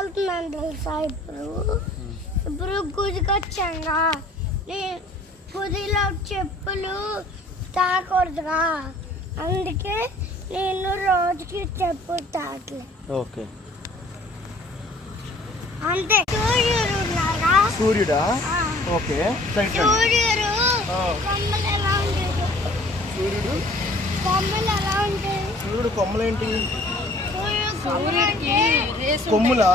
వెళ్తున్నాను తెలుసా ఇప్పుడు గుడికొచ్చాంగా గుడిలో చెప్పులు తాకూడదుగా, అందుకే నేను రోజుకి చెప్పులు తాకలే. ఓకే, అంతే. సూర్యుడు ఉన్నారా? సూర్యుడా? ఓకే, సూర్యుడు కొమ్మలు ఎలా ఉంటాయి? సూర్యుడు కొమ్మలు ఎలా ఉంటాయి? సూర్యుడు కొమ్మలేంటి? సూర్యుడికి కొమ్ములా?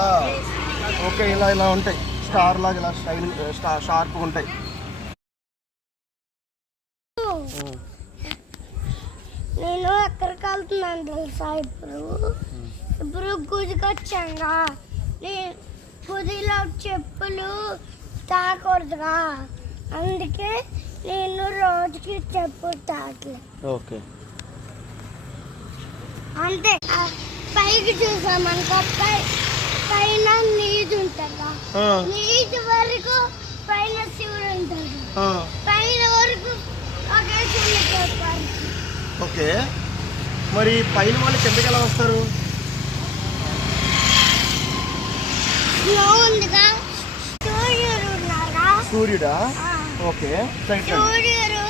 ఓకే, ఇలా ఇలా ఉంటాయి, స్టార్ లాగా ఇలా షైనింగ్ షార్ప్గా ఉంటాయి. నేను ఎక్కడికి వెళ్తున్నాను తెలుసా ఇప్పుడు గుడికొచ్చాంగా గుడిలో చెప్పులు తాకూడదుగా, అందుకే నేను రోజుకి చెప్పులు తాకలే. ఓకే, అంతే. పైకి చూసామనుకో పైన నీటి ఉంటుందా, నీటి వరకు పైన శివుడు ఉంటుంది, పైన వరకు ఒకే శివుడు. ఓకే, మరి పైన వాళ్ళు కిందకి ఎలా వస్తారు? ఉందిగా, సూర్యుడు ఉన్నారా? సూర్యుడా? ఓకే, సూర్యుడు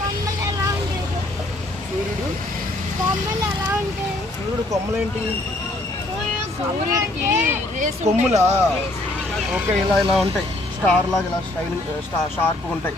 కొమ్మలు ఎలా ఉంటాయి? సూర్యుడు కొమ్మలు ఎలా ఉంటాయి? సూర్యుడు కొమ్మలేంటి? సూర్యుడికి కొమ్ములా? ఓకే, ఇలా ఇలా ఉంటాయి, స్టార్ లాగా ఇలా షైనింగ్ షార్ప్గా ఉంటాయి.